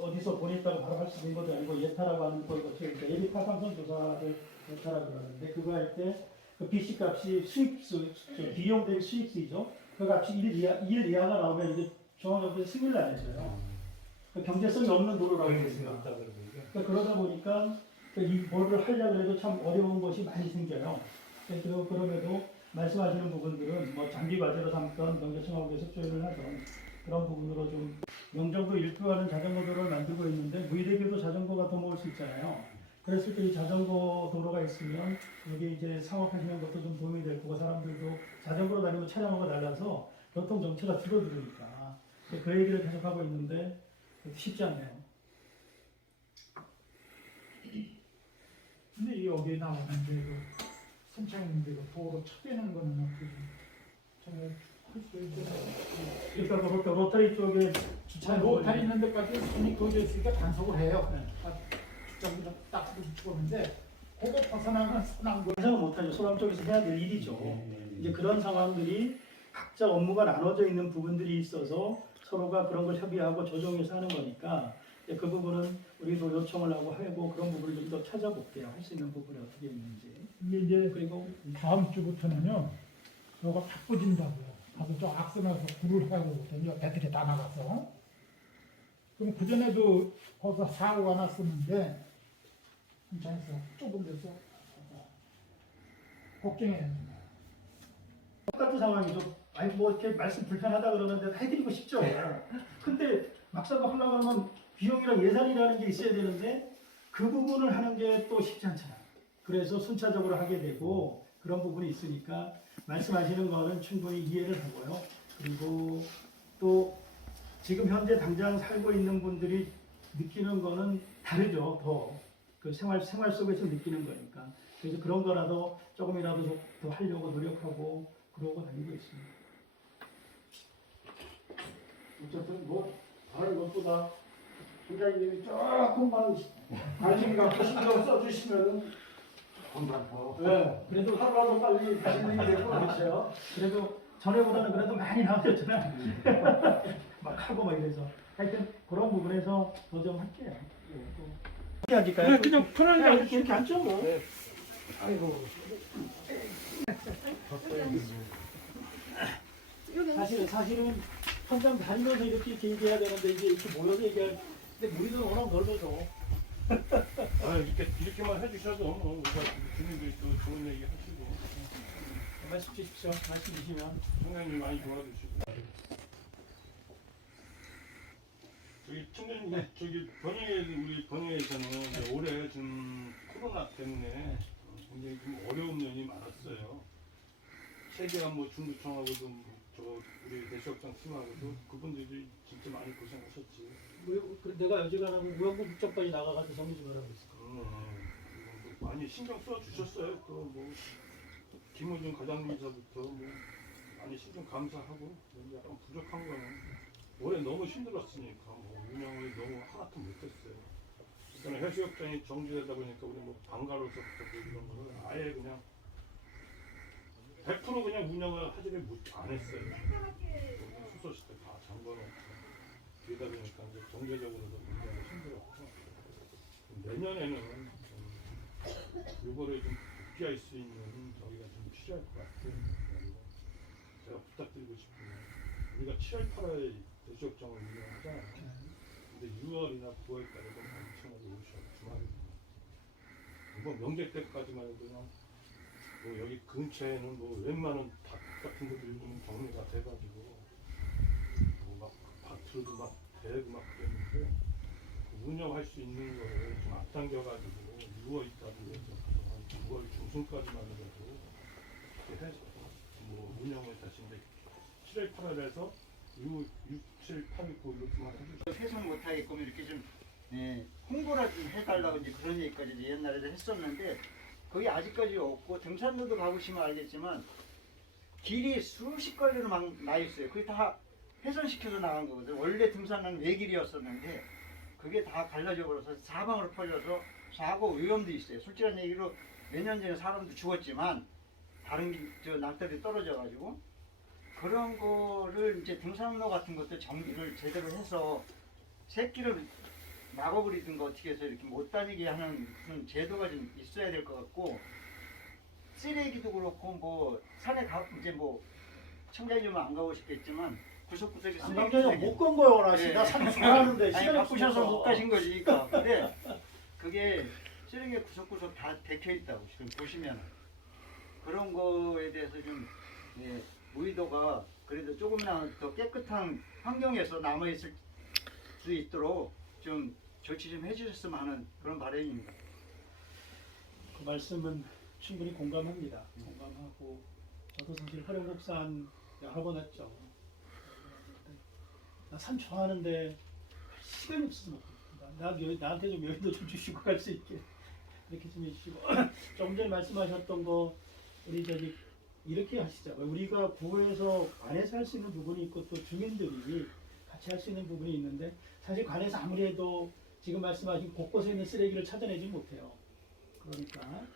어디서 보냈다고 바로 할 수 있는 것도 아니고 예타라고 하는 걸 거치니까 예비 파상선 조사를 예타라고 하는데 그거 할 때 그 BC 값이 수입수, 비용 대비 수입수이죠. 그 값이 1 이하가 나오면 이제 중앙정부에서 승인을 안 해줘요. 그 경제성이 없는 도로라고 했어요. 그러니까 그러다 보니까 이 뭐를 하려고 해도 참 어려운 것이 많이 생겨요. 그럼에도 말씀하시는 부분들은 뭐 장비 과제로 삼던 경제청하고에서 조율을 하던 그런 부분으로 좀 영종도 일부하는 자전거 도로를 만들고 있는데 무이대교도 자전거가 더 모을 수 있잖아요. 그랬을 때 이 자전거 도로가 있으면 여기 이제 상업하시는 것도 좀 도움이 될 거고 사람들도 자전거로 다니고 차량하고 달라서 교통 정체가 줄어들으니까 그 얘기를 계속하고 있는데 쉽지 않네요. 근데 여기 나오는 데도 선창인데도 도로 쳐대는 거는 어떻게 전혀 할수 있어요? 그러니까 그렇게 로터리 쪽에 주차해 로타리 있는 데까지 손이 도져 있으니까 단속을 해요. 주차기가 딱 붙이고는데 그거 벗어나면 손한 거. 예상을 못하죠. 소방 쪽에서 해야 될 일이죠. 이제 그런 상황들이 각자 업무가 나눠져 있는 부분들이 있어서 서로가 그런 걸 협의하고 조정해서 하는 거니까 이제 그 부분은 우리도 요청을 하고 그런 부분을 좀 더 찾아볼게요. 할 수 있는 부분이 어떻게 있는지. 이게 이제 그리고 다음 주부터는요. 이거 바꿔진다고요. 가서 저 악선에서 굴을 해야 되거든요. 배터리 다 나가서. 그럼 그전에도 거기서 사고가 났었는데 괜찮았어. 좁은 데서 걱정해요. 똑같은 상황이죠. 아니 뭐 이렇게 말씀 불편하다 그러는데 해드리고 싶죠. 근데 막상 하려고 하면 비용이랑 예산이라는 게 있어야 되는데 그 부분을 하는 게 또 쉽지 않잖아요. 그래서 순차적으로 하게 되고 그런 부분이 있으니까 말씀하시는 거는 충분히 이해를 하고요. 그리고 또 지금 현재 당장 살고 있는 분들이 느끼는 거는 다르죠. 더 그 생활 속에서 느끼는 거니까. 그래서 그런 거라도 조금이라도 더 하려고 노력하고 그러고 다니고 있습니다. 어쨌든 뭐 다른 것보다 소장님이 조금만 관심 갖고 신경 써주시면은 건강하고. 네. 그래도 하루라도 빨리 진행이 될 것 같아요. 그래도 전에보다는 그래도 많이 나아졌잖아요. 막 하고 막 이래서 하여튼 그런 부분에서 더 좀 할게요. 어떻게 앉을까요? 그냥 편하게 이렇게 앉죠 뭐. 네. 아이고. 사실은 현장 다니면서 이렇게 얘기해야 되는데 이제 이렇게 모여서 얘기할 근데 우리는 워낙 넓어져. 아 이렇게만 해주셔도 뭐 우리가 주님들이 또 좋은 얘기 하시고 말씀 주십시오. 말씀 주시면. 성장님 많이 도와주시고 저기 청년 저기 우리 번영에서는 이제 올해 좀 코로나 때문에 굉장히 좀 어려운 면이 많았어요. 세계한 뭐 중구청하고도 저 우리 대시업장 팀하고도 그분들이 진짜 많이 고생하셨지. 내가 여지간하고 무형부 국정반이 나가가지고 정리 좀 하라고 했어. 많이 신경 써 주셨어요. 또 뭐 김호준 과장님서부터 뭐 많이 신경 감사하고 약간 부족한 거는 올해 너무 힘들었으니까 뭐 운영을 너무 하나도 못했어요. 그러니까 해수욕장이 정지되다 보니까 우리 뭐 방가로서부터 뭐 이런 거를 아예 그냥 100% 그냥 운영을 하지를 안 했어요. 수소시 때 다 잠궈놓고 뒤에다 보니까 이제 경제적으로도 굉장히 힘들었고 내년에는 이거를 좀 복귀할 수 있는 저희가 좀 필요할 것 같아요. 제가 부탁드리고 싶은 건 우리가 7월 8월 대시업장을 운영하잖아요. 근데 6월이나 9월 달에도 엄청나게 오셔 주말입니다. 이번 명절 때까지만 해도 그냥 뭐 여기 근처에는 뭐 웬만한 밭 같은 것들이 좀 정리가 돼가지고 뭐 막 밭으로도 막 대고 막 그랬는데 운영할 수 있는 거를 좀 앞당겨가지고 6월까지 해서 한 9월 중순까지만 해도 이렇게 해서 뭐 운영을 다시 이제 7월 8월에서 6, 7, 8, 9 이렇게만 해주죠. 훼손 못하게끔 이렇게 좀 홍보를 좀 해달라고 이제 그런 얘기까지 옛날에도 했었는데 거기 아직까지 없고 등산로도 가보시면 알겠지만 길이 수십 갈래로 막 나 있어요. 그게 다 훼손시켜서 나간 거거든요. 원래 등산로는 외길이었었는데 그게 다 갈라져 버려서 사방으로 퍼져서 사고 위험도 있어요. 솔직한 얘기로 몇 년 전에 사람도 죽었지만 다른 저 낙들이 떨어져 가지고 그런 거를 이제 등산로 같은 것도 정비를 제대로 해서 새끼를 막아버리든가 어떻게 해서 이렇게 못 다니게 하는 무슨 제도가 좀 있어야 될 것 같고, 쓰레기도 그렇고 뭐 산에 가 이제 뭐 청장님은 안 가보셨겠지만 구석구석에 쓰레기 안강장이 못건 거예요, 원하시. 네. 나산 좋아하는데 아니 시간이 바쁘셔서 없어서. 못 가신 거지. 그러니까 근데 그게 쓰레기 구석구석 다 데켜 있다고 지금 보시면 그런 거에 대해서 좀 예, 무의도가 그래도 조금이나마 더 깨끗한 환경에서 남아 있을 수 있도록 좀 조치 좀 해주셨으면 하는 그런 바람입니다. 그 말씀은 충분히 공감합니다. 공감하고 저도 사실 화룡곡산 여러 번 했죠. 나 산 좋아하는데 시간이 없어서 못 갑니다. 나한테 좀 여유도 좀 주시고 갈 수 있게 이렇게 좀 해주시고 조금 전에 말씀하셨던 거 우리 저기 이렇게 하시죠. 우리가 구에서 관에서 할 수 있는 부분이 있고 또 주민들이 같이 할 수 있는 부분이 있는데 사실 관에서 아무리 해도 지금 말씀하신 곳곳에 있는 쓰레기를 찾아내지 못해요. 그러니까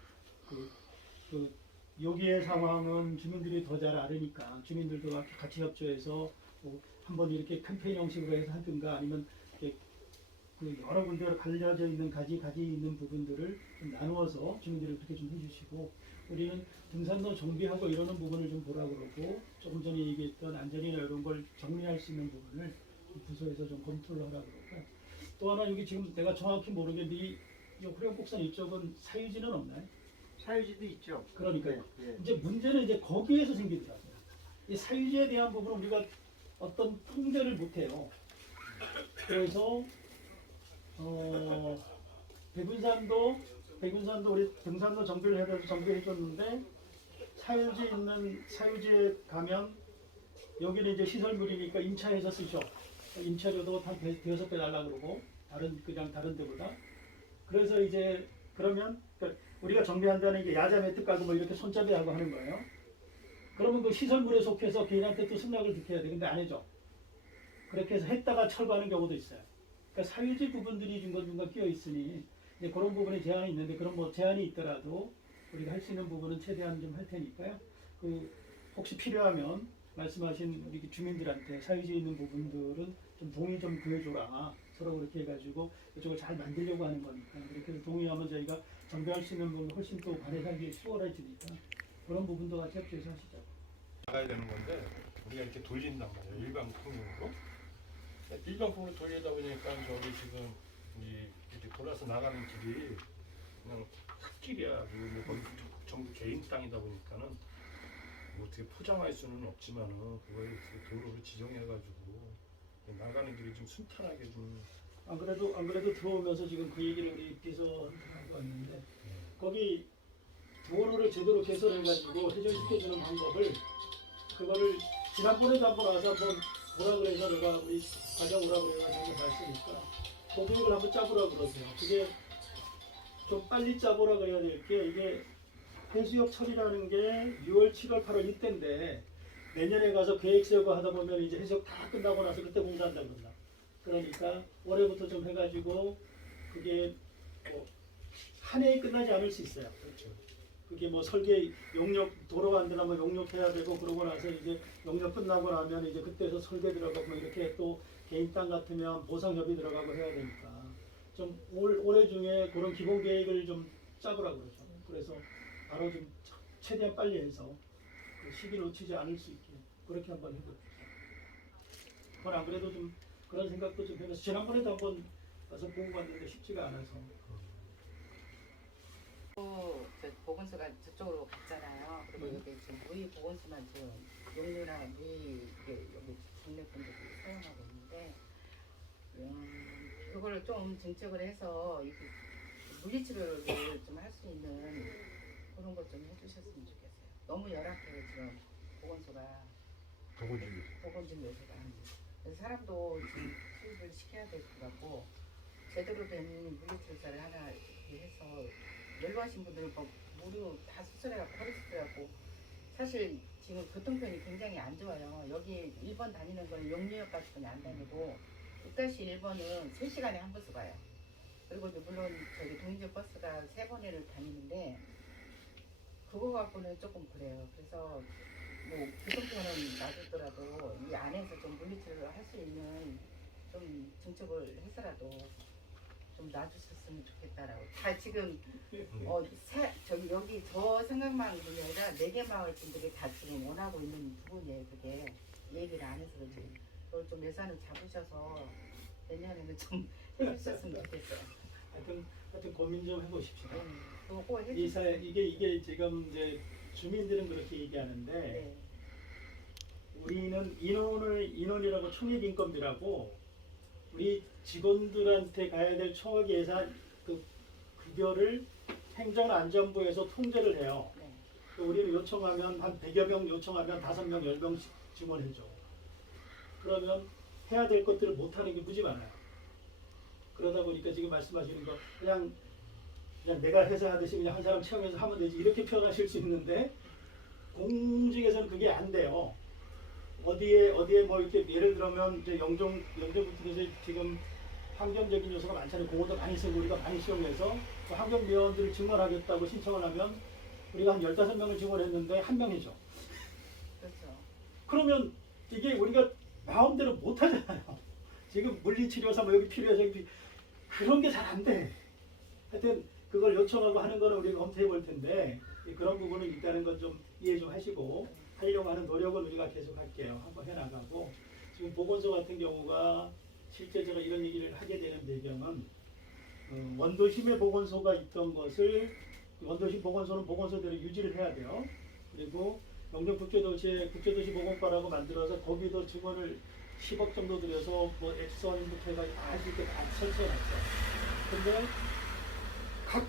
여기의 상황은 주민들이 더 잘 알으니까 주민들도 같이 협조해서 뭐 한번 이렇게 캠페인 형식으로 해서 하든가 아니면 이렇게 그 여러 군데로 갈려져 있는 가지 있는 부분들을 좀 나누어서 주민들이 그렇게 좀 해주시고 우리는 등산로 정비하고 이러는 부분을 좀 보라 그러고 조금 전에 얘기했던 안전이나 이런 걸 정리할 수 있는 부분을 부서에서 좀 검토를 하라 그러고 또 하나 여기 지금 내가 정확히 모르겠는데 이 화룡곡산 이쪽은 사유지는 없나요? 사유지도 있죠. 그러니까요. 예, 예. 이제 문제는 이제 거기에서 생기더라고요. 이 사유지에 대한 부분은 우리가 어떤 통제를 못해요. 그래서 백운산도 우리 등산로 정비를 해서 정비해줬는데 사유지에 가면 여기는 이제 시설물이니까 임차해서 쓰죠. 임차료도 한 대여섯 배 달라고 그러고 그냥 다른 데보다. 그래서 이제 그러면 그러니까 우리가 정비한다는 게 야자 매트 깔고 뭐 이렇게 손잡이하고 하는 거예요. 그러면 그 시설물에 속해서 개인한테 또 승낙을 지켜야 돼. 근데 안 해줘. 그렇게 해서 했다가 철거하는 경우도 있어요. 그러니까 사유지 부분들이 중간중간 끼어 있으니 이제 그런 부분에 제한이 있는데 그런 뭐 제한이 있더라도 우리가 할 수 있는 부분은 최대한 좀 할 테니까요. 그 혹시 필요하면 말씀하신 우리 주민들한테 사유지에 있는 부분들은 좀 동의 좀 구해줘라. 서로 그렇게 해가지고 이쪽을 잘 만들려고 하는 거니까 그렇게 해서 동의하면 저희가 정비할 수 있는 부분 훨씬 또 관에 살기 수월해지니까 그런 부분도 같이 협조해서 하시죠. 나가야 되는 건데 우리가 이렇게 돌린단 말이에요. 일방통로로. 일방통로로 돌리다 보니까 저기 지금 이렇게 돌아서 나가는 길이 그냥 흙길이야. 그리고 뭐 거기 전부 개인 땅이다 보니까는 뭐 어떻게 포장할 수는 없지만은 그걸 도로를 지정해가지고 나가는 길이 좀 순탄하게 좀. 안 그래도 들어오면서 지금 그 얘기를 우리 비서하고 왔는데 거기 도로를 제대로 개설해가지고 회전시켜주는 방법을 그거를 지난번에도 한번 와서 한번 뭐라 그래서 내가 우리 과장 오라 그래가지고 봤으니까 그 계획을 한번 짜보라 그러세요. 그게 좀 빨리 짜보라 그래야 될 게 이게 해수욕 처리라는 게 6월, 7월, 8월 이때인데 내년에 가서 계획 세우고 하다 보면 이제 해수욕 다 끝나고 나서 그때 공사한다 그런다. 그러니까 올해부터 좀 해가지고 그게 뭐 한 해에 끝나지 않을 수 있어요. 그렇죠. 그게 뭐 설계 용역 도로가 안 되려면 용역해야 되고 그러고 나서 이제 용역 끝나고 나면 이제 그때서 설계 들어가고 뭐 이렇게 또 개인 땅 같으면 보상 협의 들어가고 해야 되니까 좀 올해 중에 그런 기본 계획을 좀 짜보라 그러죠. 그래서 바로 좀 최대한 빨리 해서 그 시기를 놓치지 않을 수 있게 그렇게 한번 해보죠. 그건 안 그래도 좀 그런 생각도 좀 해서 지난번에도 한번 가서 보고 갔는데 쉽지가 않아서. 저 보건소가 저쪽으로 갔잖아요. 그리고 여기 지금 무의 보건소만 지금 용류나 무의 이게 여기 국내 분들이 사용하고 있는데 그거를 좀 정책을 해서 이렇게 물리치료를 좀 할 수 있는 그런 걸 좀 해주셨으면 좋겠어요. 너무 열악해요 지금 보건소가 보건진료소가. 그래서 사람도 지금 수입을 시켜야 될 것 같고 제대로 된 물리치료사를 하나 이렇게 해서 연로하신 분들은 뭐 무료 다 수술해갖고 허리 수술해갖고 사실 지금 교통편이 굉장히 안 좋아요. 여기 1번 다니는 거는 용류역까지는 안 다니고 6-1번은 3시간에 한 버스 가요. 그리고 이제 물론 저기 동인제 버스가 3번을 다니는데 그거 갖고는 조금 그래요. 그래서 뭐 교통편은 놔두더라도 이 안에서 좀 물리치료를 할 수 있는 좀 정책을 해서라도 좀 놔주셨으면 좋겠다라고. 다 지금 저기 여기 저 생각마을이 아니라 4개 마을 분들이 다 지금 원하고 있는 부분이에요. 그게 얘기를 안 해서 그렇지. 그걸 좀 예산을 잡으셔서 내년에는 좀 해주셨으면 좋겠어요. 하여튼 고민 좀 해보십시오. 그거 꼭 해주세요. 이게 지금 이제 주민들은 그렇게 얘기하는데 네. 우리는 인원이라고 총액 인건비라고 우리 직원들한테 가야 될 총액 예산 그 급여를 행정안전부에서 통제를 해요. 네. 우리는 요청하면 한 100여 명 요청하면 5명, 10명씩 지원해줘. 그러면 해야 될 것들을 못하는 게 무지 많아요. 그러다 보니까 지금 말씀하시는 거 그냥 내가 해서 하듯이 그냥 한 사람 채용해서 하면 되지 이렇게 표현하실 수 있는데 공직에서는 그게 안 돼요. 어디에 뭐 이렇게 예를 들면 이제 영종부터에서 지금 환경적인 요소가 많잖아요. 공원도 많이 쓰고 우리가 많이 시험해서 그 환경위원들을 증원하겠다고 신청을 하면 우리가 한 15명을 증원했는데 1명이죠. 그렇죠. 그러면 이게 우리가 마음대로 못 하잖아요. 지금 물리치료사 뭐 여기 필요해서 여기 그런 게 잘 안 돼. 하여튼 그걸 요청하고 하는 거는 우리가 검토해 볼 텐데 그런 부분은 있다는 건 좀 이해 좀 하시고 하려고 하는 노력은 우리가 계속 할게요. 한번 해나가고 지금 보건소 같은 경우가 실제적으로 이런 얘기를 하게 되는 배경은 원도심에 보건소가 있던 것을 원도심 보건소는 보건소대로 유지를 해야 돼요. 그리고 영종국제도시 보건과라고 만들어서 거기도 증원을 10억 정도 들여서 뭐 엑선부터 해가지고 다 할 수 있게 다 설치해놨어요. 근데 각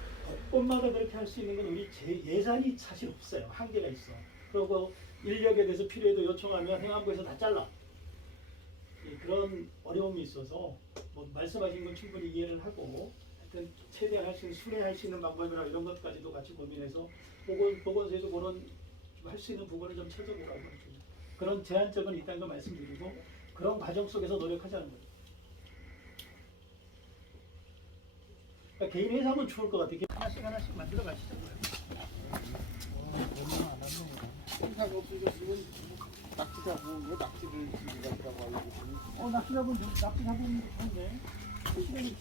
곳곳마다 그렇게 할 수 있는 건 우리 예산이 사실 없어요. 한계가 있어. 그리고 인력에 대해서 필요해도 요청하면 행안부에서 다 잘라. 그런 어려움이 있어서 뭐 말씀하신 건 충분히 이해를 하고 하여튼 최대한 할 수 있는 순회할 수 있는 방법이나 이런 것까지도 같이 고민해서 보건소에서 그런 할 수 있는 부분을 좀 찾아보라고 그런 제한점은 있다는 걸 말씀드리고 그런 과정 속에서 노력하자는 거예요. 그러니까 개인 회사하면 좋을 것 같아요. 하나씩 만들어 가시죠. 행사가 없어졌으면 낙지 잡으면 왜 낙지를 준비하더라고 알고 있더니 낚시 잡으면 좋은데 시간이